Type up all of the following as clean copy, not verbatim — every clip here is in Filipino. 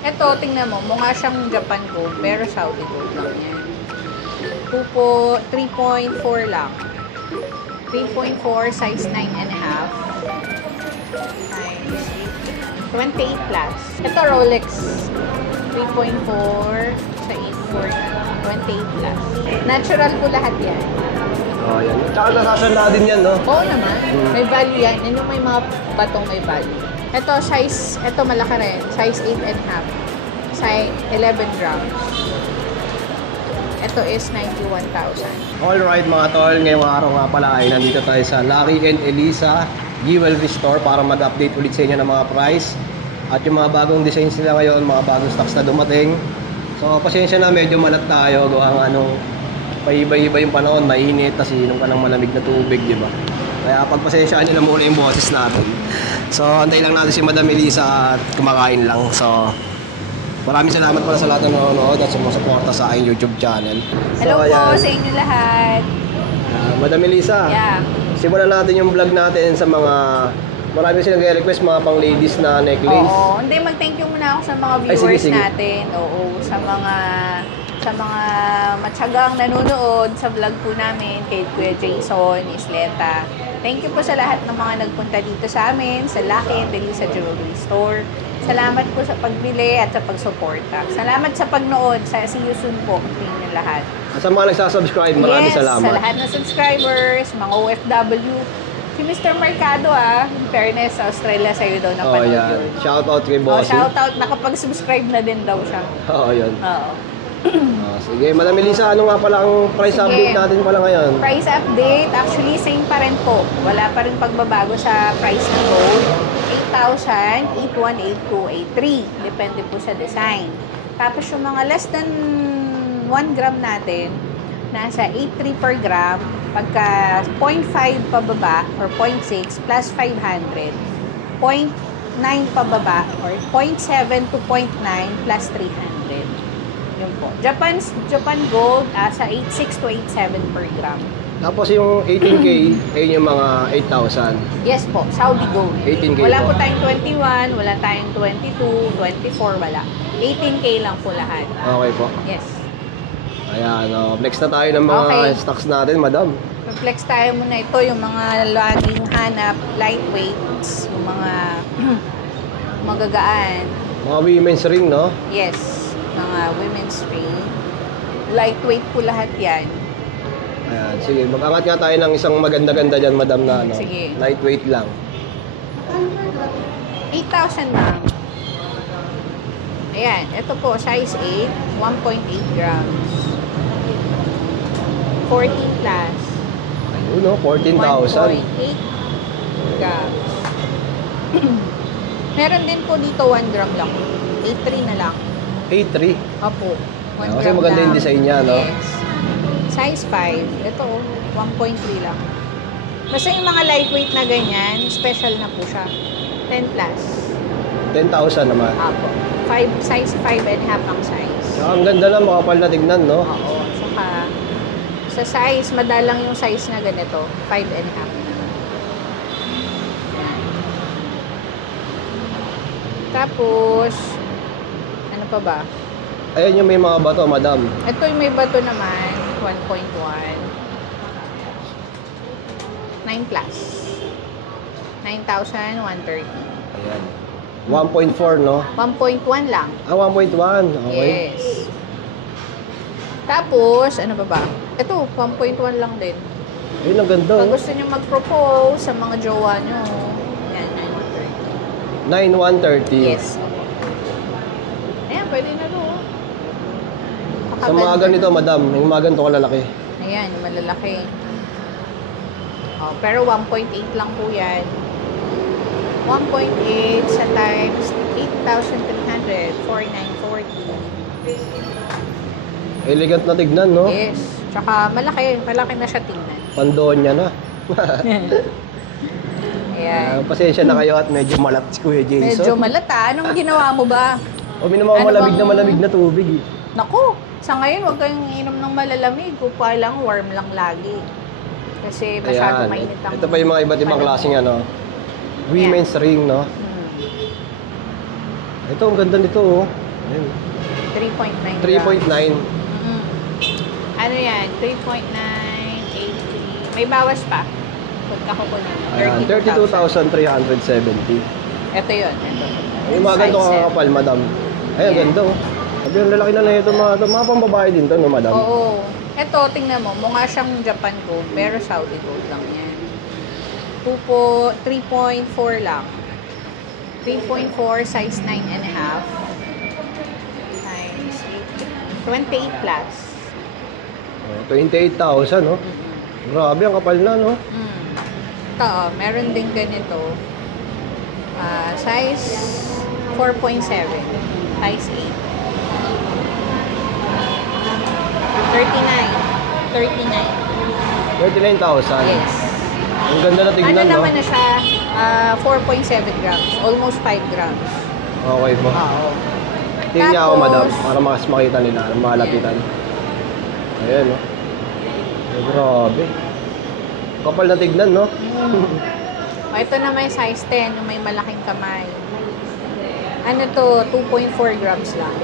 Ito, tingnan mo, mukha siyang Japan gold, pero Saudi gold lang yan. 2 po, 3.4 lang. 3.4, size 9.5. Times 28 plus. Ito, Rolex. 3.4 sa 8.4. 28 plus. Natural po lahat yan. Oh, yan. Tsaka nasasanda din yan, no? Oo naman. May value yan. Yan yung may mga batong may value. Ito, size, ito malaki rin. Size 8.5. Size 11 grams. Ito is 91,000. Alright mga tol, ngayong araw nga pala ay nandito tayo sa Lucky and Elisa Jewelry Store para mag-update ulit sa inyo ng mga price at yung mga bagong designs nila ngayon, mga bagong stocks na dumating. So pasensya na, medyo malat tayo gawa ng anong paiba-iba yung panahon, mainit, tas inom ka ng malamig na tubig, di ba? Kaya pagpasensyaan nyo na muna yung boses natin. So antay lang natin si Madam Elisa at kumakain lang. So maraming salamat pala sa lahat ng nanonood at sumusuporta sa aking YouTube channel. Hello So, po ayan. sa inyo lahat. Madam Elisa, Yeah. simulan natin yung vlog natin sa mga marami silang request mga pang ladies na necklace. Oo. Hindi, mag-thank you muna ako sa mga Ay, sige, viewers sige. natin. Oo. Sa mga matyagang nanonood sa vlog po namin kay Kuya Jason, Isleta. Thank you po sa lahat ng mga nagpunta dito sa amin, sa Lucky and Elisa Jewelry Store. Salamat po sa pagbili at sa pagsuporta. Salamat sa pagnood. See you soon po sa inyo lahat. At sa mga nagsasubscribe, maraming salamat. Sa lahat ng subscribers, mga OFW. Si Mr. Mercado in fairness, sa Australia sa'yo daw Oh, napanood yan. yun. Shout out kay Oh, Bossy. shout out, nakapag-subscribe na din daw siya. Oo, yun. Oo. Sige, Madam Elisa, ano nga pala ang price Sige. update natin pala ngayon? Price update, actually same pa rin po. Wala pa rin pagbabago sa price ng gold. 8,000, 8,182, 83. Depende po sa design. Tapos yung mga less than 1 gram natin, nasa 8,3 per gram. Pagka 0.5 pababa or 0.6 plus 500. 0.9 pababa or 0.7 to 0.9 plus 300. Yun po. Japan gold sa 86 to 87 per gram. Tapos yung 18K, ayun yung mga 8,000. Yes po, Saudi gold. 18K Wala po. po tayong 21, wala tayong 22, 24, wala. 18K lang po lahat. Okay po. Yes. Ayan, flex na tayo ng mga Okay. stocks natin, Madam. Flex tayo muna ito, yung mga laging hanap, lightweights, yung mga magagaan. Mga women's ring, no? Yes, mga women's ring. Lightweight po lahat yan. Ayan, sige. Mag-angat nga tayo ng isang maganda-ganda dyan, Madam, na ano. Sige. Lightweight lang. 8,000 lang. Ayan, ito po, size 8, 1.8 grams. 14 plus. Ayun, no? 14,000. 1.8 grams. Meron din po dito 1 gram lang. 8.3 na lang. 8,300. Opo. 1 Kasi gram maganda lang. yung design niya, no? Yes. Size 5. Ito, 1.3 lang. Basta yung mga lightweight na ganyan, special na po siya. 10 plus. 10,000 naman. Opo. Size 5.5 ang size. Saka ang ganda lang, makapal na tignan, no? Oo. Saka, sa size, madalang yung size na ganito. 5.5 na. Tapos, ano pa ba? Ayan yung may mga bato, Madam. Ito yung may bato naman, 1.1. 9 plus. 9,130. Ayan. 1.4, no? 1.1 lang. 1.1. Okay. Yes. Tapos, ano pa ba? Ito, 1.1 lang din. Ayun, ang ganda. Pag Oh. gusto nyo mag-propose sa mga jowa nyo, yan, 930. 9,130. Yes. Ayan, pwede na to. Sa mga ganito, Madam, yung mga ganito kalalaki. Ayan, yung malalaki. Oh, pero 1.8 lang po yan. 1.8 sa times 8,300, 4,940. Elegant na tignan, no? Yes. Tsaka malaki na siya tingnan. Pandonya na. Ayan. Pasensya na kayo at medyo malat si Kuya Jason. Medyo malata. Anong ginawa mo ba? O, minamaw Ano malamig bang- na tubig. Eh. Naku, sa ngayon huwag kayong inom ng malalamig. Kupa lang, warm lang lagi. Kasi masyado Ayan. mainit ang Ito pa yung mga iba't ibang panahon. klaseng ano. Women's ring, no? Hmm. Ito, ang ganda nito, oh. Ayun. 3.9 3.9. Mm. Ano yan? 3.980. May bawas pa. Pagka kukunin mo. Ayan, 32,370. Ito yun. Ito. Yung mga ganito Size kakapal, madam. Ayan, Yeah. ganda oh. Sabi yung lalaki na ito, mga pambabae din to, no, madam? Oo. Ito, tingnan mo. Mukha siyang Japan gold, pero Saudi gold lang yan. 3.4 lang. 3.4, size 9.5. Times 8. 28 plus. Oh, 28,000, no? Grabe, ang kapal na, no? Ito, meron din ganito. Size 4.7. Size 8. 39. 39,000. Yes. Ang ganda na tignan, Ano no? naman na siya? 4.7 grams. Almost 5 grams. Okay po. Oo. Tingnan niya ako, Tapos- madam, para mas makita nila, malapitan. Ayan, no? Oh, grabe. Kapal na tignan, no? Ito na may size 10, yung may malaking kamay. Ano to, 2.4 grams lang.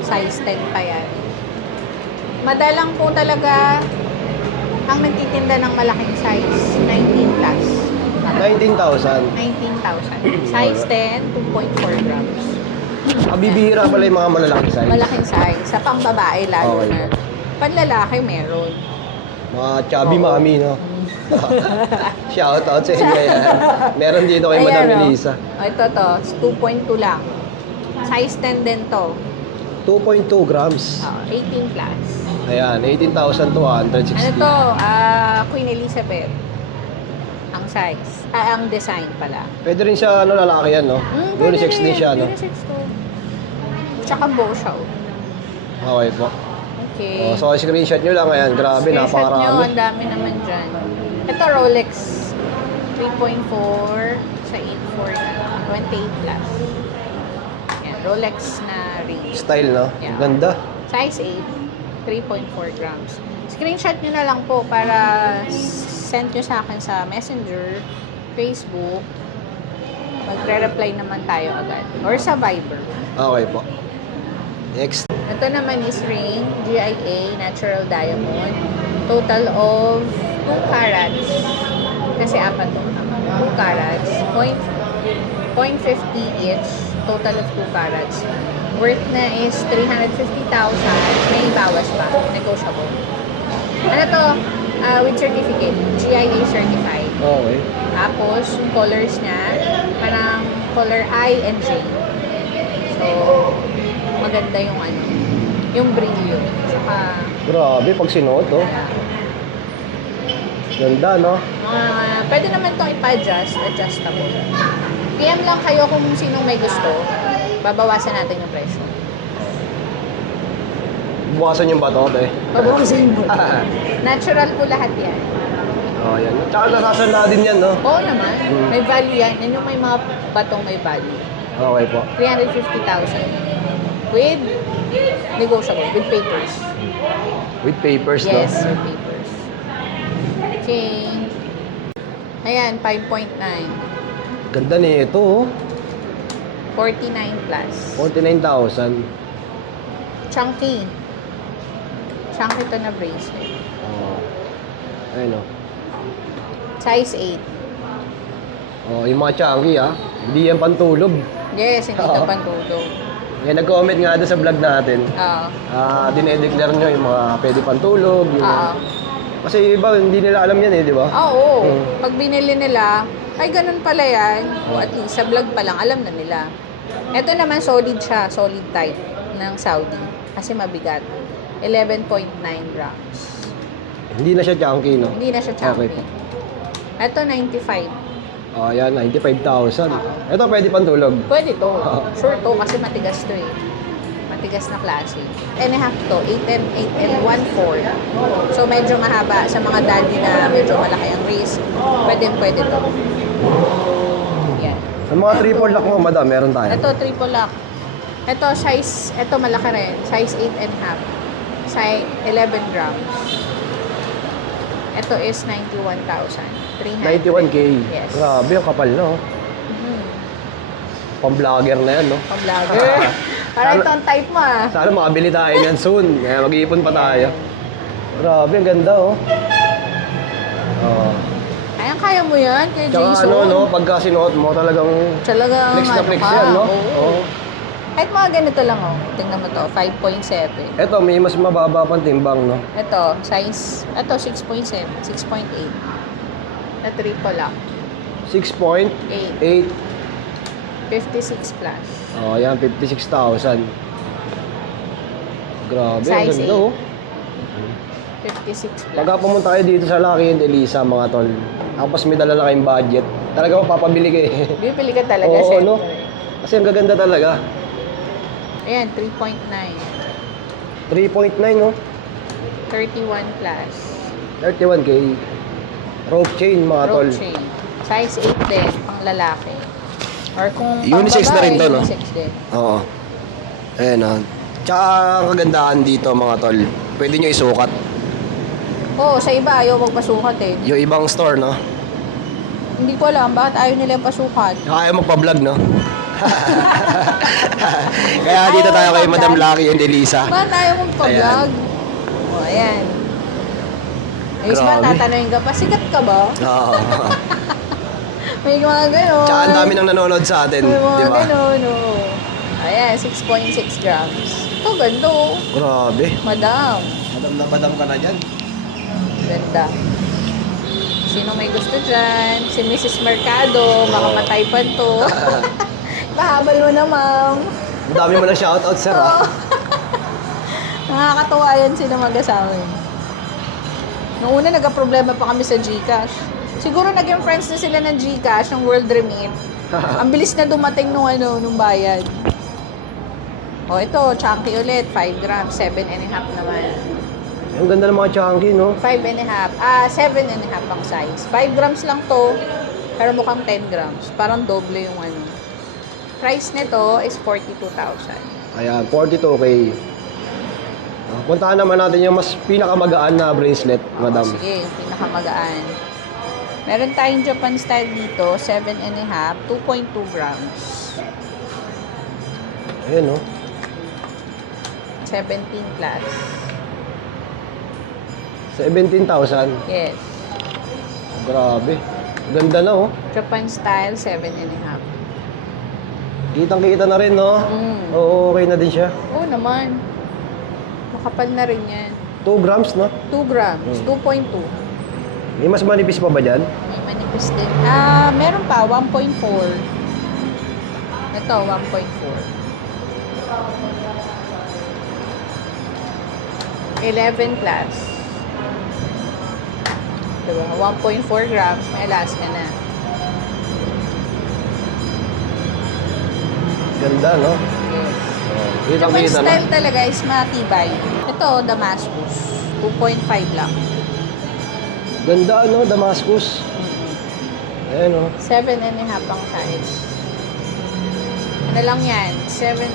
Size 10 pa yan. Madalang po talaga ang nagtitinda ng malaking size, 19 plus. 19,000. 19,000. Size 10, 2.4 grams. Bibihira pala yung mga malalaking size. Malaking size. Sa pang-babae lalo Okay. na. Panlalaki meron. Mga chubby Oo. mami, no? Shout out sa inyo yan. Meron dito kay Madam Ayan, oh. Elisa. Ito to, 2.2 lang. Size 10 din to. 2.2 grams. 18 plus. Ayan, 18,260. Ano to? Queen Elizabeth. Ang size. Ang design pala. Pwede rin siya, ano, lalaki yan, no? Unisex din siya, no? Unisex to. Tsaka bow siya. Oh. Okay po. Okay. Oh, so, screenshot nyo lang. Ayan, grabe, Screenshot nyo, napakarami. ang dami naman dyan. Ito Rolex. 3.4 sa 8.4 na. 28 plus. Yan, Rolex na ring. Style, no? Yeah. Ganda. Size 8, 3.4 grams. Screenshot nyo na lang po para send nyo sa akin sa Messenger, Facebook. Magre-reply naman tayo agad. Or sa Viber. Okay po. Next. Ito naman is ring, GIA, natural diamond. Total of 2 carats. Kasi apat to. 2 carats. 0.50 each. Total of 2 carats. Worth na is 350,000. May bawas pa. Negotiable. Ano to? With certificate. GIA certified. Okay. Tapos, yung colors niya, parang color I and J. So, maganda yung ano, yung brilyo. Saka, Grabe, pag sinuot, oh. Ganda, no? pwede naman itong ipa-adjust, adjustable. PM lang kayo kung sinong may gusto, babawasan natin yung presyo. Bukasan yung bato, eh. Babawasan yung natural po lahat yan. Oh, yan. Tsaka nasasanda din yan, no? Oo naman, may value yan. Yan yung may mga batong may value. Okay po. 350,000. With negotiable, with papers. With papers, no? Yes, with papers. Okay. Ayan, 5.9. Ganda nito, oh. 49 plus. 49,000. Chunky. Chunky to na bracelet. Oh. Ayun, oh. Size 8. Oh, yung mga chunky, ah. Hindi yan pantulog. Yes, hindi Oo. to pantulog. Yan, nag-comment nga doon sa vlog natin. Oo. Dinedeclare nyo yung mga pwede pantulog. Yung... Oo. Kasi iba, hindi nila alam yan, eh, di ba? Oo. Hmm. Pag binili nila, ay ganun pala yan. O at least sa vlog pa lang, alam na nila. Ito naman solid siya, solid type ng Saudi. Kasi mabigat. 11.9 grams. Hindi na siya chunky, no? Hindi na siya chunky. Okay po. Ito 95. Oh, yan, 95,000. Ito pwede pantulog. Pwede to. Oo. Sure to kasi matigas to eh. Matigas na klase. 8.5 to. 8 and 1/4. So medyo mahaba sa mga daddy na medyo malaki ang wrist. Pwede to. Yan. Sa mga triple lock mo, madam, meron tayo. Ito triple lock. Ito size, ito malaki rin. Size 8.5. Size 11 grams. Ito is 91,300. 91K. Yes. Grabe, ang kapal, no? Pang-vlogger na yan, no? Pang-vlogger. Para ito ang type mo ah. Sana makabili tayo niyan soon. Kaya mag-iipon pa tayo. Grabe, ang ganda oh. Oh. Ayan, kaya mo yan, kay Tsaka Jason. ano, no, pagka sinuot mo talagang Talagang flex na ano flex ka, yan, no? oo. Oo. Kahit mga ganito lang oh. Tingnan mo to, 5.7. Ito, may mas mababa pang timbang, no? Ito, size, ito 6.7, 6.8. Na triple lock. 6.8. 8. 56 plus. Oh, yan, 56,000. Grabe, ang Size ganda, oh. 56 plus. Pagka pumunta kayo dito sa Lucky and Elisa, mga tol, tapos may dala na kayong budget, talaga mapapabili kayo. Bibili ka talaga, Oo, syempre. no? Kasi ang gaganda talaga. Ayan, 3.9. 3.9, no? 31 plus. 31K. Rope chain, mga tol. Rope chain. Size 8 din, pang lalaki. Or kung Unisex na pang rin to, no? unisex din. Oo. Ayan, oh. Tsaka ang kagandahan dito, mga tol, pwede nyo isukat. Oo, sa iba ayaw magpasukat eh. Yung ibang store, no? Hindi ko alam bakit ayaw nila yung pasukat. Kaya magpa-vlog, no? Kaya dito Ayaw tayo kay magpa-vlog. Madam Lucky and Elisa. Bakit ayaw magpa-vlog? O, ayan. Ayos ba, Grabe. tatanungin ka pa, sikat ka ba? Oo. May mga gano'n. Tsaka ang dami nang nanonood sa atin, May mga di ba? gano'n, oo. Ayan, 6.6 grams. Ito, ganda oh. Grabe. Madam. Madam ka na dyan. Ganda. Sino may gusto dyan? Si Mrs. Mercado, makamataypan to. Pahabal mo na, ma'am. Ang dami mo na shoutout, sir, ah. Nakakatuwa yan sila mag-asawa. Noong una, nagka-problema pa kami sa GCash. Siguro naging friends na sila ng GCash, ng World Remit. Ang bilis na dumating nung bayad. O ito, chunky ulit, 5 grams, 7.5 naman. Ang ganda ng mga chunky, no? 7.5 ang size. 5 grams lang to, pero mukhang 10 grams. Parang doble yung ano. Price nito is 42,000. Ayan, 42K. Puntahan naman natin yung mas pinakamagaan na bracelet, madam. Sige, yung pinakamagaan. Meron tayong Japan style dito, 7.5, 2.2 grams. Ayan, no? 17 plus. 17,000. Yes. Grabe. Ganda na, oh. Japan style, 7.5. Kitang-kita na rin, no? Oo, okay na din siya. Oo naman. Makapal na rin yan. 2 grams, no? 2 grams, 2.2. May mas manipis pa ba dyan? May manipis din. Meron pa, 1.4. Ito, 1.4. 11 plus. Diba? 1.4 grams, may Alaska na. Ganda, no? Yes. Japan Kitang-kita na. style talaga is matibay. Ito, Damascus. 2.5 lang. Ganda, no? Damascus. Ayan, no? 7.5 ang size. Ano lang yan? 7.5,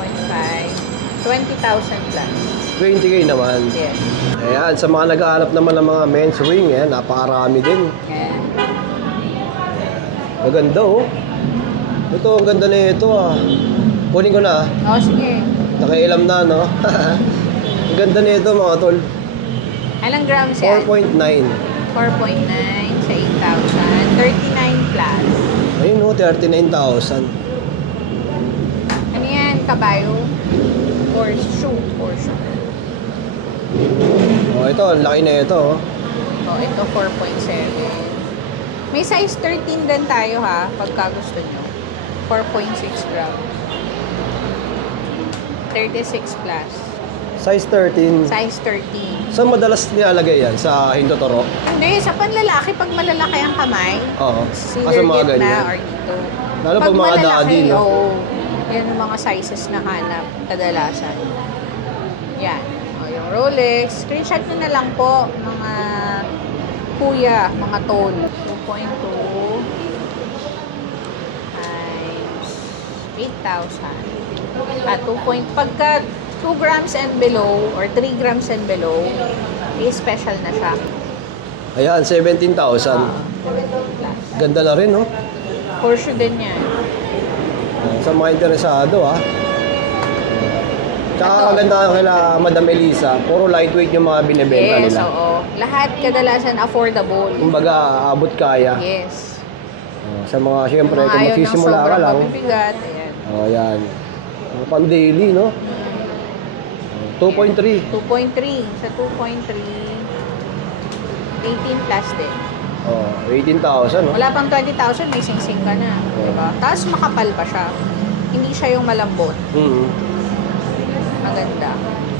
2.5, 20,000 plus. 20K naman. Yes. Ayan, sa mga naghahanap naman ng mga men's ring, ayan, napakarami din. Yan. Maganda, oh. Ito, ang ganda na ito, ah. Kunin ko na, ah. O, sige. Nakailam na, no? Ang ganda na ito, mga tol. Anong grams yan? 4.9. 4.9 sa 8,000. 39 plus. Ayun, oh, 39,000. Ano yan? Kabayo? Horseshoe. Horseshoe. Oh, ito, ang laki na ito, oh. O, ito 4.7. May size 13 din tayo ha, pagka gusto nyo. 4.6 grams. 36 plus. Size 13. Size 13. Saan madalas nilalagay yan? Sa Hindotoro? Hindi, sa panlalaki, pag malalaki ang kamay, Oo. either Sa mga gitna ganyan. or dito. Lalo pag mga daddy, no? Oo. Yan yung mga sizes na hanap kadalasan. Yan. O, yung Rolex. Screenshot nyo na lang po, mga kuya, mga tone. 2.2 times 8,000. At 2. Pagka 2 grams and below or 3 grams and below, special na siya. Ayan, 17,000. 17 plus. Ganda na rin, no? Horseshoe din yan. Sa mga interesado, ha? Tsaka Ito. maganda kila Madam Elisa, puro lightweight yung mga binibenta Yes, nila. oo. Lahat kadalasan affordable. Kumbaga, abot kaya. Yes. Sa mga, siyempre, Mga kung ayaw ng magsisimula ka sobrang lang. mabibigat. Ayan. Yan. Pang daily, no? 2.3. 2.3. Sa 2.3, 18 plus din. 18,000, no? Wala pang 20,000, may sing-sing ka na. Diba? Tapos makapal pa siya. Hindi siya yung malambot. Maganda.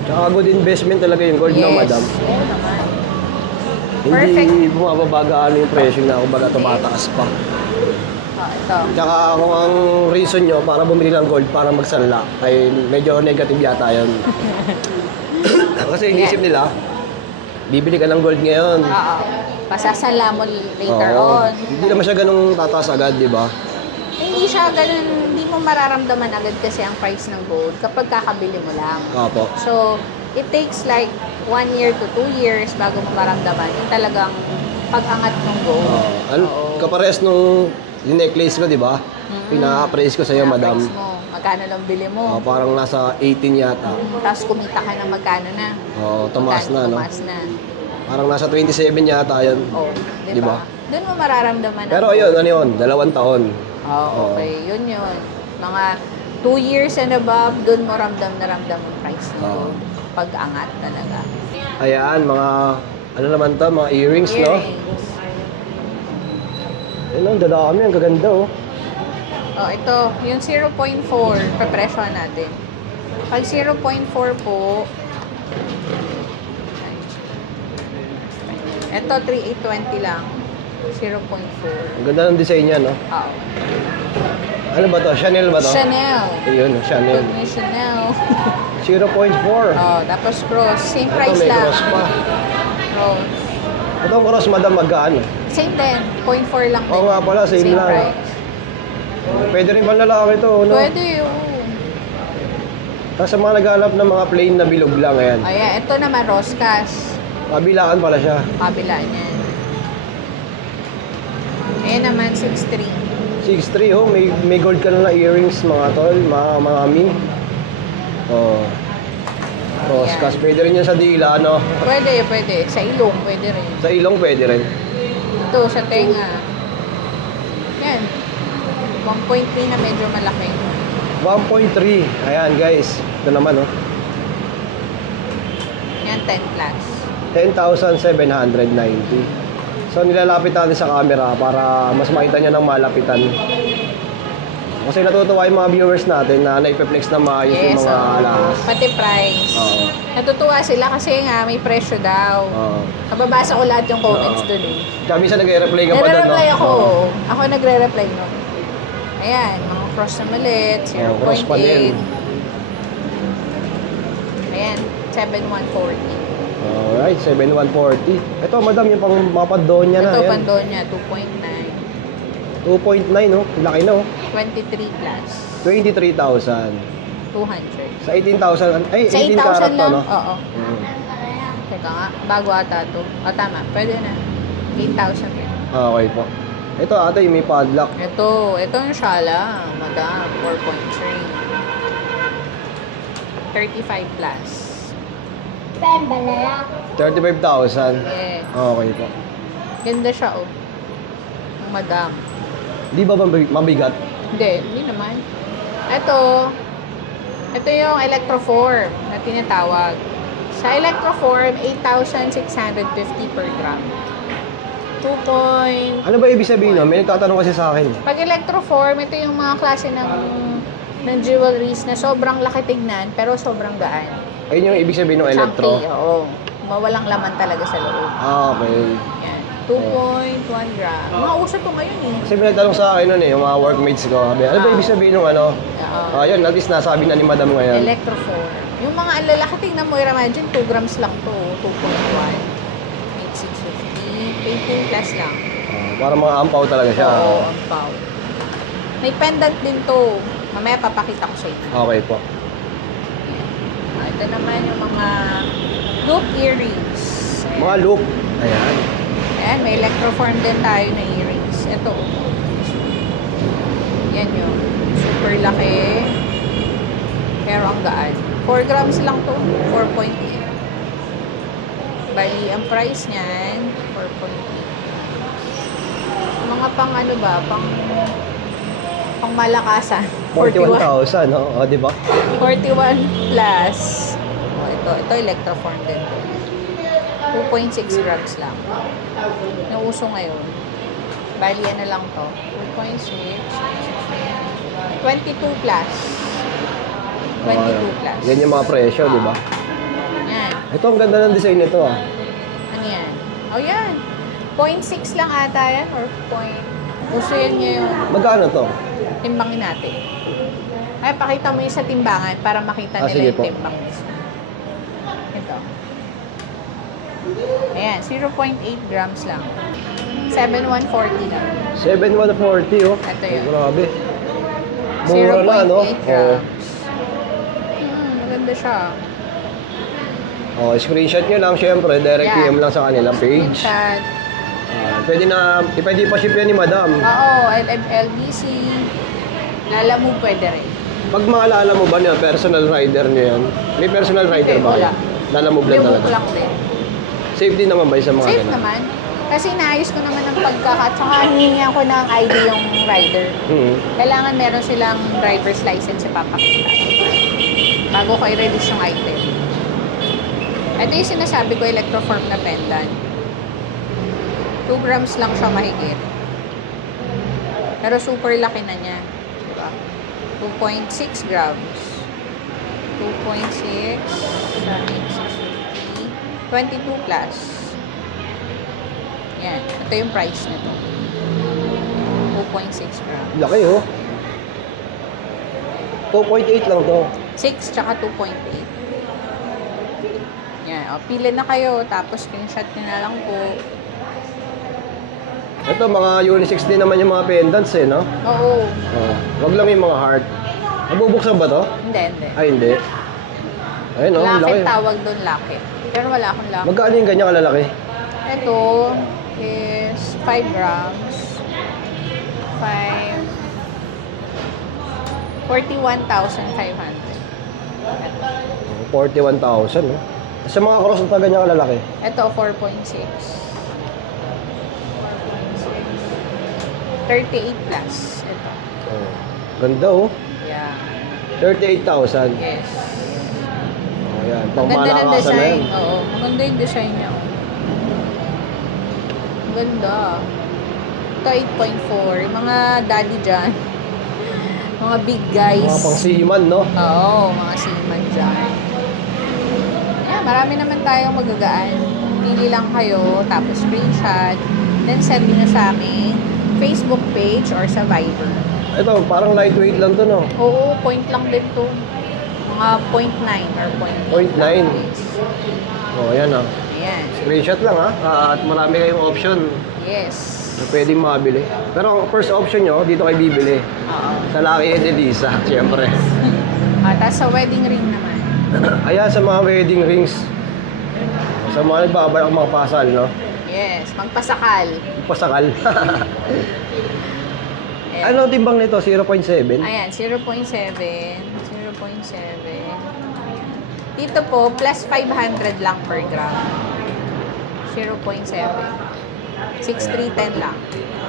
Tsaka good investment talaga yung gold, no, madam? Oo naman. Hindi Perfect. bumababaga ano yung presyo na, kumbaga tumataas pa. Ito. Tsaka kung ang reason nyo para bumili ng gold para magsanla, ay medyo negative yata yun. Kasi inisip nila, bibili ka ng gold ngayon. Oo. Pasasala mo later Oo. on. Hindi naman siya ganung tataas agad, di ba? Hindi siya ganun, hindi mo mararamdaman agad kasi ang price ng gold kapag kakabili mo lang. Opo. So, it takes like 1 year to 2 years bago mo maramdaman yung talagang pag-angat ng gold. Oo. Kapares nung yung necklace ko, di ba? Pinaka-praise ko sa'yo, madam. Price mo, magkano lang bili mo. Parang nasa 18 yata. Tapos kumita ka ng magkano na. Tumaas na, no? Tumaas na. Parang nasa 27 yata yun. Oh, Di di ba? ba? Doon mo mararamdaman Pero ayun, ano yun? 2 taon. Okay, yun yun. Mga 2 years and above, doon mo ramdam na ramdam yung price ng gold. Pag-angat talaga. Ayan, mga, ano naman to, mga earrings, no? Earrings. Ayun, ang dadami, ang gaganda, oh. Oh, ito, yung 0.4, papresyohan natin. Pag 0.4 po, ito 3,820 lang. 0.4. Ang ganda ng design niya, no? Oo. Ano ba to? Chanel ba to? Chanel. Ayun, Chanel. Good may Chanel. 0.4. Oh, tapos cross. Same Ito, price may lang. cross pa. Cross. Ito ang cross, madam, magkaan. Same din. 0.4 lang din. Oo nga pala, same lang. Price. Pwede rin pang lalaki ito, no? Pwede yun. Tapos sa mga naghanap ng mga plain na bilog lang, ayan. Ayan, ito naman Roscas. Kabilaan pala siya. Kabila niyan. Ayan naman, 6.3. 6'3", oh. May gold ka na earrings, mga tol, mga mami. Oh. Roscas, pwede rin yan sa dila, no? Pwede, pwede. Sa ilong, pwede rin. Sa ilong, pwede rin. Ito, sa tenga. Yan. 1.3 na medyo malaki. 1.3. Ayan, guys. Ito naman, oh. Yan, 10 plus. 10,790. So, nilalapit natin sa camera para mas makita niya ng malapitan. Kasi natutuwa yung mga viewers natin na naipiplex na maayos yung mga alahas. Pati price. Oo. Natutuwa sila kasi nga may presyo daw. Oo. Nababasa ko lahat yung comments Oo. dun eh. Kami sa nagre-reply ka pa doon, no? Nagre-reply ako. Oo. Ako nagre-reply no. Ayan, mga cross na malit, 0.8. cross pa din. Ayan, 7,140. Alright, 7,140. Ito, madam, yung pang mapadon niya na. Ito, Ayan. Pandonia, 2.9. 2.9, no? Laki na, oh. 23 plus. 23,000. 200. Sa 18,000, ay, Sa 18 karat 8,000 to, lang? no? Oo. Teka nga, bago ata to. O, tama. Pwede na. 8,000 rin. Okay po. Ito, ate, yung may padlock. Ito yung shala. Madam, 4.3. 35 plus. 35,000. Yes. Okay po. Ganda siya, oh. Ang madam. Di ba mabigat? Hindi naman. Ito yung electroform na tinatawag. Sa electroform, 8,650 per gram. 2. Ano ba ibig sabihin, no? May nagtatanong kasi sa akin. Pag electroform, ito yung mga klase ng jewelries na sobrang laki tignan, pero sobrang gaan. Ayun yung ibig sabihin ng electro. Chunky, oo. Mawalang laman talaga sa loob. Okay. Yan. 2.1 gram. Mga uso to ngayon eh. Kasi may nagtanong sa akin nun eh, yung mga workmates ko. Sabi, ano ba ibig sabihin ng ano? Oo. Ayun, at least nasabi na ni madam ngayon. Electroform. Yung mga ang lalaki, tingnan mo, imagine 2 grams lang to. 2.1. 8,650. 18 plus lang. Para mga ampaw talaga siya. Oo, ang pao. May pendant din to. Mamaya papakita ko sa inyo. Okay po. Ito naman yung mga loop earrings. Mga loop. Ayan. Ayan, may electroform din tayo na earrings. Ito. Yan yun. Super laki. Pero ang gaan. 4 grams lang to. 4.8. Bali, ang price niyan, 4.8. Mga pang ano ba? Pang malakasan. 41,000, no? O, di ba? 41 plus. Oh, ito electroform din. 2.6 grams lang. Nauso ngayon. Bali, ano lang to? 2.6. 22 plus. 22 plus. Yan yung mga presyo, di ba? Yan. Ito, ang ganda ng design nito, ah. Ano yan? Oh, yan. 0.6 lang ata yan or point. Uso yan ngayon. Magkano to? Timbangin natin. Ay, pakita mo yung sa timbangan para makita nila sige yung po. timbang mismo. Ito. Ayan, 0.8 grams lang. 7,140 lang. 7,140, oh. Ito yun. Grabe. Mura na, no? 0.8 grams. Maganda siya. Oh, screenshot nyo lang, syempre. Direct Yeah. PM lang sa kanilang page. Screenshot. Pwede pa ship yan ni Madam. Oo, LBC. Lala mo pwede rin. Pag maalala mo ba niya, personal rider niya yan? May personal rider Hindi, ba? wala. Lalamove lang Lumok talaga. lang din. Safe din naman ba yung sa mga Safe ganun? naman. Kasi naayos ko naman ang pagkakat. Tsaka hihingihan ko ng ID yung rider. Hmm. Kailangan meron silang driver's license sa papakita. Bago ko i-release yung item. Ito yung sinasabi ko, electroform na pendant. 2 grams lang siya mahigit. Pero super laki na niya. Diba? 2.6 grams. 2.6 sa 22 plus. Yan. Ito yung price nito. 2.6 grams. Laki, oh. 2.8 lang to. 6 tsaka 2.8. Yan. O, pili na kayo. Tapos screenshot nyo na lang po. Ito, mga unisex din naman yung mga pendants, eh, no? Oo. Oh. Wag lang yung mga heart. Nabubuksan ba to? Hindi, hindi. Ay, hindi. Ayun, oh, laki. Locket tawag doon, locket. Pero wala akong locket. Magkano yung ganyan kalalaki? Ito is 5 grams. 41,500. 41,000, no? Sa mga cross na ganyan kalalaki. Ito, 4.6. 38 plus. Ito. Oh. Ganda, oh. Yeah. 38,000. Yes. Ayan, pang Maganda ng malakasan na design. yan. Oo. Maganda yung design niya. Ang ganda. Ito, 8.4. Yung mga daddy dyan. Mga big guys. Mga pang seaman, no? Oo, mga seaman dyan. Yeah, marami naman tayong magagaan. Pili lang kayo, tapos screenshot, then send nyo sa amin Facebook page or sa Viber. Ito, parang lightweight lang to, no? Oo, point lang din to. Mga 0.9 or 0.8. 0.9. Oh, ayan, ah. Ayan. Screenshot lang, ha? At marami kayong option Yes. na pwedeng mabili. Pero ang first option nyo, dito kayo bibili. Oo. Sa Lucky and Elisa, siyempre. Tapos sa wedding ring naman. Ayan, sa mga wedding rings. Sa mga nagbabalak mga pasal, no? Yes, magpasakal. Pasakal. Ayan. Ano timbang nito? 0.7? Ayan, 0.7. 0.7. Dito po, plus 500 lang per gram. 0.7. 6,310 lang.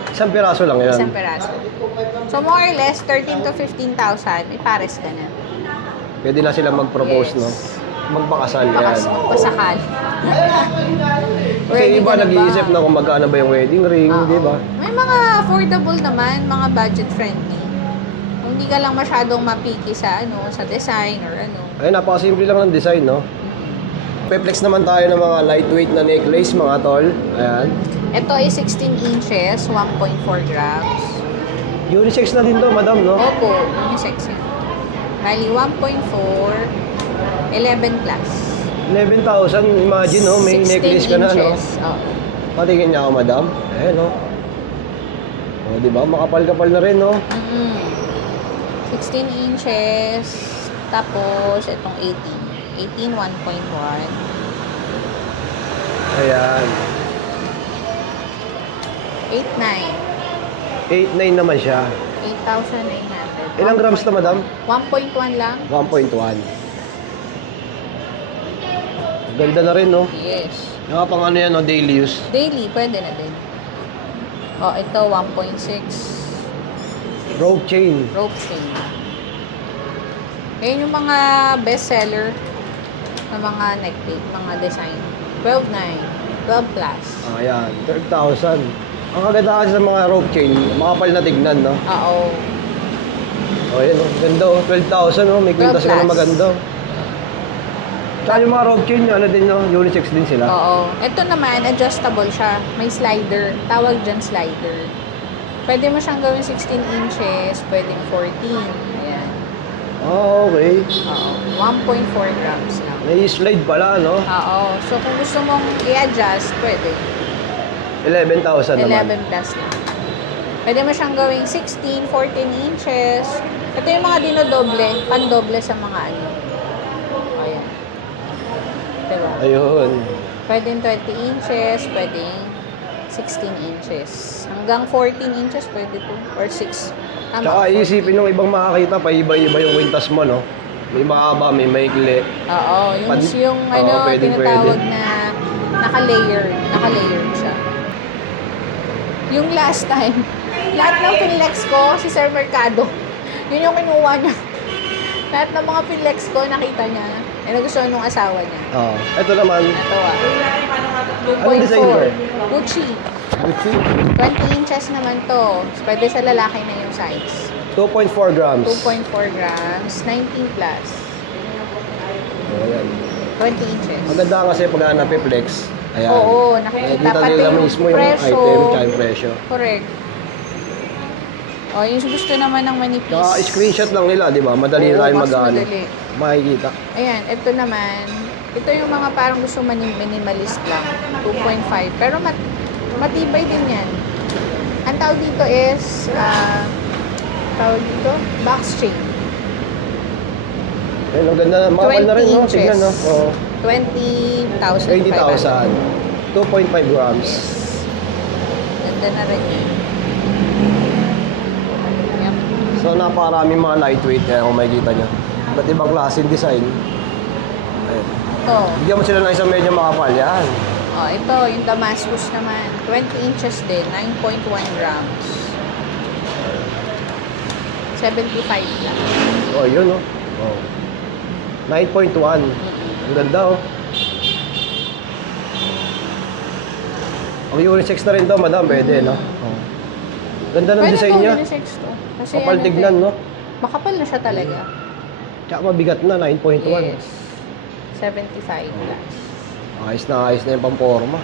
Isang piraso lang yan. Isang peraso. So, more or less, 13 to 15,000, may pares ka na. Pwede na sila mag-propose, Yes. no? Magpakasal, yan. Magpasakal. Kasi Ready iba ka na ba? nag-iisip na kung magkano ba yung wedding ring, Oo. di ba? May mga affordable naman, mga budget friendly. Kung hindi ka lang masyadong mapiki sa sa design or ano. Ay, napakasimple lang ng design, no? Peplex naman tayo ng mga lightweight na necklace, mga tol. Ayan. Ito ay 16 inches, 1.4 grams. Unisex na din to, madam, no? Opo, unisex yan. Bali, 1.4, 11 plus. 11,000, imagine, no? May 16 necklace ka na, no? inches. Oo. Patingin niya ako, madam. Ayan, no? O, di ba? Makapal-kapal na rin, no? 16 inches. Tapos, itong 18. 18, 1.1. Ayan. 8.9. 8.9 naman siya. 8,900. Ilang grams na, madam? 1.1 lang. 1.1. Ganda na rin, no? Yes. Yung pang ano yan, no? Daily use. Daily, pwede na din. Oh, ito 1.6 Rope chain. rope chain. Yan yung mga bestseller na mga neck tape, mga design. 12.9, 12 plus. Ayan, 12,000. Ang kaganda kasi sa mga rope chain, makapal na tignan, no? Oo. O, yan, no? Ganda, oh. 12,000, no? May kwintas 12 ka na plus. maganda. Tsaka yung mga rope chain, ano din, no? Unisex din sila. Oo. Ito naman, adjustable siya. May slider. Tawag dyan slider. Pwede mo siyang gawin 16 inches, pwedeng 14. Ayan. Oh, okay. Oo. 1.4 grams lang. May slide pala, no? Oo. So, kung gusto mong i-adjust, pwede. 11,000 naman. 11 plus lang. Pwede mo siyang gawing 16, 14 inches. Ito yung mga dinodoble, pandoble sa mga ano. Ayan. Diba? Ayun. Pwedeng 20 inches, pwedeng 16 inches. Hanggang 14 inches pwede po. Or 6. Tama. Tsaka 14. iisipin nung ibang makakita, pa iba-iba yung kwintas mo, no? May mahaba, may maikli. Oo. Yung, Pan- yung Oo, ano, pwedeng tinatawag pwede. na naka-layered siya. Yung last time, lahat ng Pinlex ko, si Sir Mercado, yun yung kinuha niya. Lahat ng mga Pinlex ko, nakita niya. Eh, nagustuhan nung asawa niya. Oo. Ito naman, Ito ah. Anong design mo? 2.4. Gucci. Gucci. 20 inches naman to. Pwede sa lalaki na yung size. 2.4 grams. 2.4 grams, 19 plus. Oh, ayan. 20 inches. Maganda kasi pag hanapin flex. Ayan. Oo, nakikita pati nila yung mismo yung presyo. item, tsaka yung presyo. Correct. Oh, yung gusto naman ng manipis. Tsaka screenshot lang nila, di ba? Madali Oo, tayo mas mag-ano. madali. Makikita. Ayan, ito naman. Ito yung mga parang gusto minimalist lang. 2.5. Pero matibay din yan. Ang tawag dito is, box chain. Ayun, ang ganda. Makapal na rin, no? 20 Tignan, no? inches. Oo. 20,000. 20,000. 2.5 grams. Ganda na rin yun. Yep. So, napakaraming mga lightweight yan kung makikita nyo. Ba't ibang klaseng design. Ayun. Ito. Bigyan mo sila ng isang medyo makapal. Yan. Oh, ito, yung Damascus naman. 20 inches din. 9.1 grams. 75 lang. Oh, yun, no? Oh. 9.1. Ang ganda, oh. Ang unisex na rin to, madam. Pwede, no? Oh. Ganda ng Pwede design po niya. unisex to. Kasi Kapal ano tignan, to eh, no? Makapal na siya talaga. Tsaka mabigat na, 9.1. Yes. 75 plus. Ayos na yung pamporma.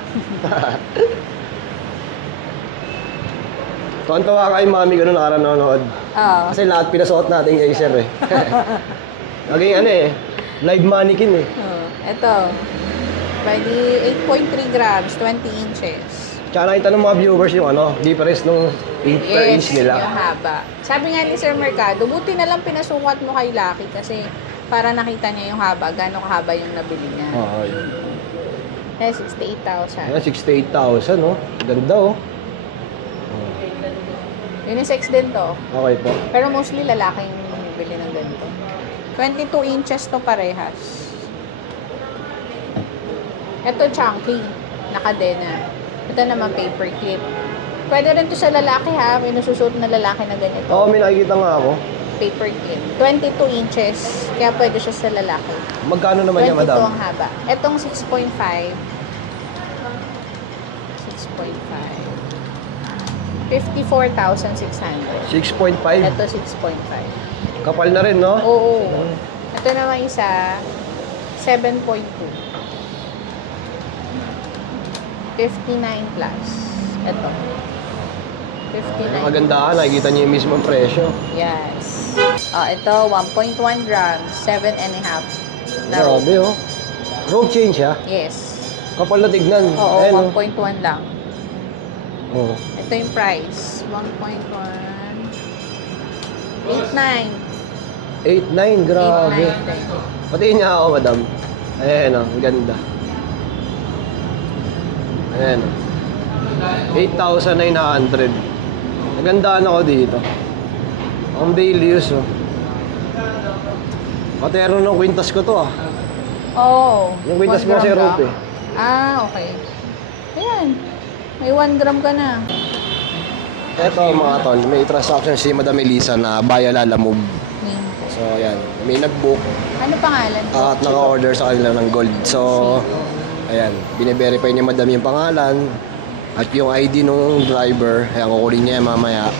Tuwan-tuwa kayo, mami, ganun araw nanonood. Oo. Kasi lahat pinasuot natin kay sir, eh. Naging ano, eh. Live mannequin, eh. Ito. Pwede 8.3 grams, 20 inches. Tsaka nakita ng mga viewers yung ano, difference nung per inch nila. yung haba. Sabi nga ni Sir Mercado, buti na lang pinasukat mo kay Lucky kasi para nakita niya yung haba, gano'ng kahaba yung nabili niya. Oo, yun. Eh, 68,000. Ayan, 68,000, no? Ganda, oh. Unisex din to. Okay po. Pero mostly lalaking bumibili ng ganito. 22 inches to parehas. Ito chunky, nakadena. Ito naman paper clip. Pwede rin to sa lalaki ha, may nasusuot na lalaki na ganito. Oo, may nakikita nga ako. Paper clip. 22 inches, kaya pwede siya sa lalaki. Magkano naman yan, 22 madam? ang haba. Etong 6.5. 54,600. 6.5. Ito 6.5. Kapal na rin, no? Oo. Ito naman isa, 7.2. 59 plus. Ito. 59. Magandaan, nakikita niyo yung mismong presyo. Yes. Ito, 1.1 grams, 7.5 na rope. Grabe, oh. Rope chain siya. Yes. Kapal na tignan. Oo, Ayan, 1.1 lang. oh. Ito yung price. 1.1. 8.9. 8.9, grabe. 8.9. Patiin niya ako, madam. Ayan, oh. Ang ganda. Ayan, oh. 8,900. Nagandaan ako dito. Ang Bailius, oh. Patero ng kwintas ko to, ah. Oo. Yung kwintas 1 mo kasi gram rope, lang. eh. Ah, okay. Ayan. May 1 gram ka na. Ito, mga tol, may transaction si Madam Elisa na Bayalala Move. Name. So, ayan. May nag-book Ano pangalan ko? at naka-order sa kanila ng gold. So, ayan. Bine-verify ni Madam yung pangalan at yung ID nung driver. Ayan, kukunin niya mamaya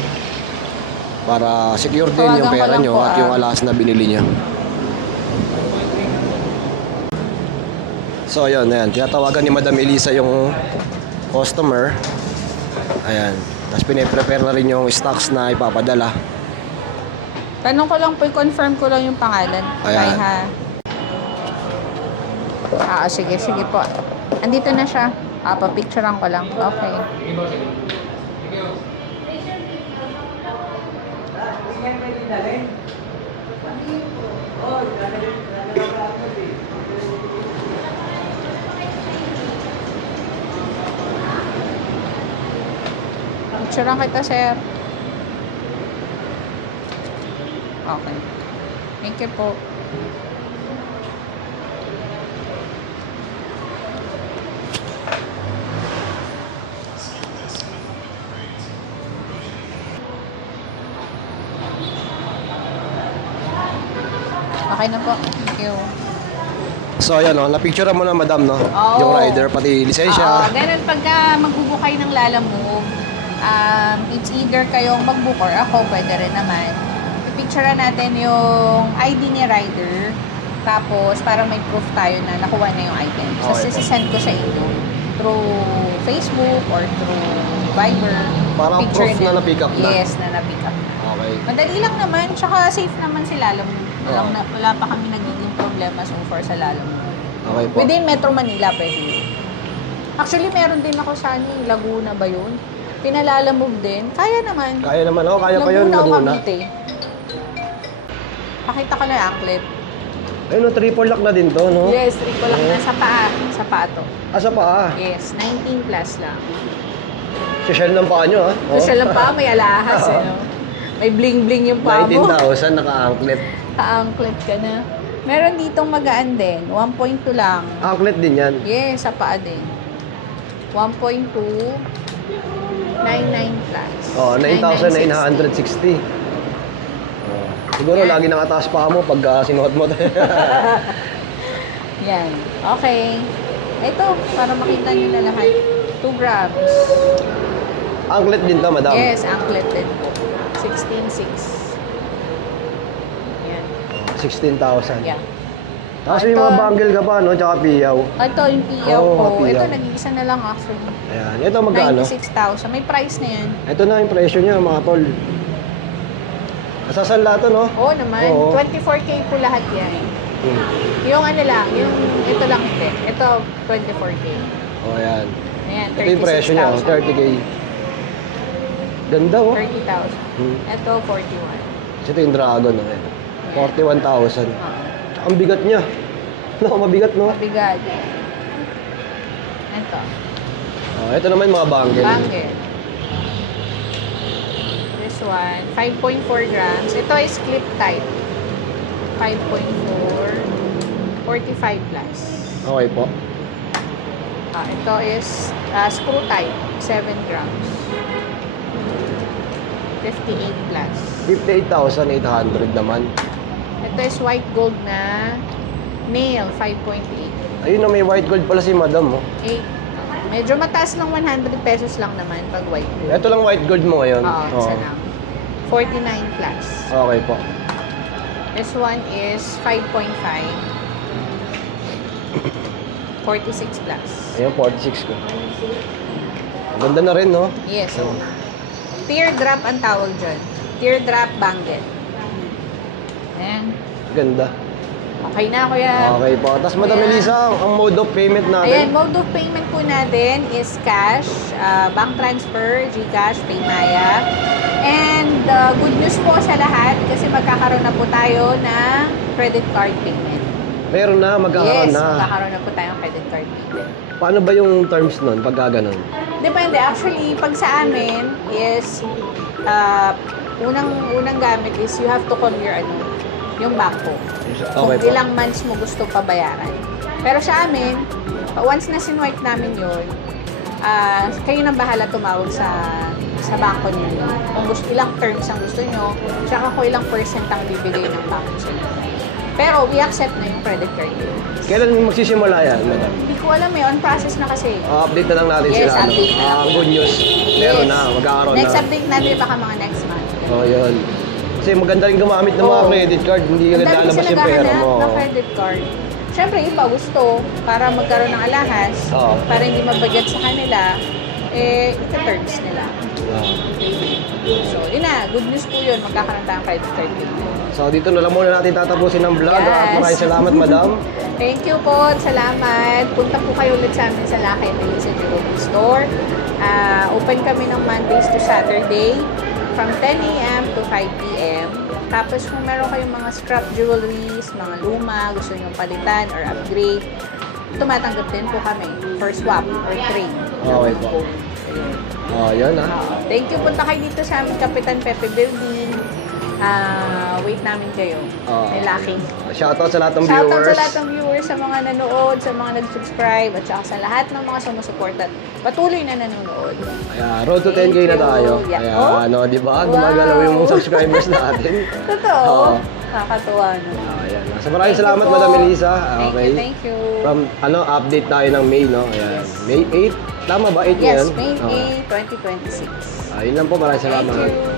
para secure din yung Tawagan ko pera lang nyo po, at yung alas na binili nyo. So, ayun, ayan. Tinatawagan ni Madam Elisa yung customer. Ayan. Tapos pine-prepare na rin yung stocks na ipapadala. Tanong ko lang po, confirm ko lang yung pangalan. Ayan. Bye, ha. Sige, sige po. Andito na siya. Papicturean ko lang. Okay. Picturean kita, sir. Okay. Thank you po. Okay na po. Thank you. So, ayan, no, na-picture mo na, Madam, no? Oo. Yung rider, pati lisensya. Oo, ganun pagka magbubukay ng Lalamove, it's either kayong magbook or ako, pwede rin naman. Picturean natin yung ID ni rider, tapos parang may proof tayo na nakuha na yung item. So, Okay po. sisend ko sa inyo through Facebook or through Viber. Parang Picture proof na na-pick up na. Yes, na na-pick up. Okay. Madali lang naman, tsaka safe naman si Lalamove. Oo. Wala pa kami nagiging problema so far sa Lalamove. Okay po. Within Metro Manila, pwede. Actually, meron din ako sa Laguna ba yun? Pinalalamove din. Kaya naman. Kaya naman ako, kaya pa yun, Laguna o Laguna. Cavite. Pakita ko na yung anklet. Ayun, no, triple lock na din to, no? Yes, triple lock Oo. na sa paa. Sa paa to. Asa pa, ah. Yes, 19 plus lang. Social ng paa nyo, ah. Social lang paa, may alahas. eh, no? May bling-bling yung paa mo. 19,000 naka-anklet. Ka-anklet ka na. Meron ditong magaan din. 1.2 lang. Anklet din yan. Yes, sa paa din. 1.2, 99 plus. Oh, 9,960. Oh. Siguro Yan. lagi nakataas pa mo pag sinuot mo. Yan. Okay. Ito, para makita nyo na lahat. 2 grams. Anklet din to, Madam. Yes, anklet din po. 16.6. Yan. 16,000. Yeah. Tapos may mga bangle ka pa, no? Tsaka piyaw. Ito, yung piyaw Oo, ko. piyaw. Ito, nag-iisa na lang actually. Ayan. Ito magkano? 96,000. May price na yan. Ito na yung presyo niya, mga tol. Nasasanla to, no? Oo naman. Oo. 24K po lahat yan. Hmm. Yung ano lang, yung ito lang hindi. Ito, 24K. Oh, ayan. Ayan, Ito yung presyo niya, oh, 30K. Ganda, oh. 30,000. Hmm. Ito, 41. Ito yung dragon, oh. Ayan. 41,000. Ah, Ang bigat niya. No, mabigat, no? mabigat. Ito, Oh, ito naman yung mga bangle. bangle. This one, 5.4 grams. Ito is clip type. 5.4, 45 plus. Okay po. Ito is screw type, 7 grams. 58 plus. 58,800 naman. Ito is white gold na nail, 5.8. Ayun na, may white gold pala si Madam, oh. 8. Medyo mataas lang, 100 pesos lang naman pag white gold. Ito lang white gold mo ngayon. Oo, isa lang. 49 plus. Okay po. This one is 5.5. 46 plus. Ayun, 46 ko. Ganda na rin, no? Yes, so. Teardrop ang tawag dyan. Teardrop bangle. Ayan. Ganda. Okay na, kuya. Okay po. Tapos, Madam Ayan. Elisa, ang mode of payment Ayan, natin. mode of payment po natin is cash, bank transfer, GCash, PayMaya. And good news po sa lahat kasi magkakaroon na po tayo ng credit card payment. Meron na, magkakaroon Yes, na. magkakaroon na po tayong credit card payment. Paano ba yung terms nun pagka ganun? Depende. Actually, pag sa amin is unang gamit is you have to call yung bangko. Kung Okay po. ilang months mo gusto pabayaran. Pero sa amin, once na sinwipe namin yun, kayo nang bahala tumawag sa bangko niyo. Kung ilang terms ang gusto nyo, tsaka kung ilang percent ang bibigay ng bangko sa inyo. Pero we accept na yung credit card. Kailan magsisimula yan, madam? Hindi ko alam on process na kasi. Update na lang natin Yes, sila. update na lang. Good news. Meron na, magkakaroon Next na. update natin baka mga next month. Oh, yun. Kasi maganda rin gumamit ng mga Oo. credit card. Hindi ka Ang dami naglalabas kasi yung pera naghahanap mo. ng credit card. Siyempre, iba gusto para magkaroon ng alahas, Oo. para hindi mabagat sa kanila, ita-terms nila. So, yun na. Good news po yun. Magkakaroon tayong credit card yun. So, dito na lang muna natin tatapusin ang vlog. Yes. At maraming salamat, madam. Thank you po. Salamat. Punta po kayo ulit sa amin sa Lucky and Elisa Jewelry Store. Open kami ng Mondays to Saturday from 10 a.m. to 5 p.m. Tapos kung meron kayong mga scrap jewelries, mga luma, gusto nyo palitan or upgrade, tumatanggap din po kami for swap or trade. Okay po. Oh, yun ha. Thank you. Punta kayo dito sa aming Kapitan Pepe Building. Wait namin kayo. May Lucky. Shoutout sa lahat ng Shoutout viewers. sa lahat ng viewers, sa mga nanood, sa mga nag-subscribe, at saka sa lahat ng mga sumusuporta at patuloy na nanonood. Kaya, road to 10K na Thank you. tayo. Yeah. Kaya, Oh. ano, di ba? Wow. Gumagalaw yung mga subscribers natin. Totoo. Oo. Nakakatuwa no. Ayan. So, maraming Thank you salamat, po. Madam Elisa. Thank Okay. you, thank you. From, update tayo ng May, no? Ayan. Yes. May 8. Tama ba? 8 Yes, ngayon? May Oo. 8, 2026. Ayun lang po. Maraming salamat. Thank you.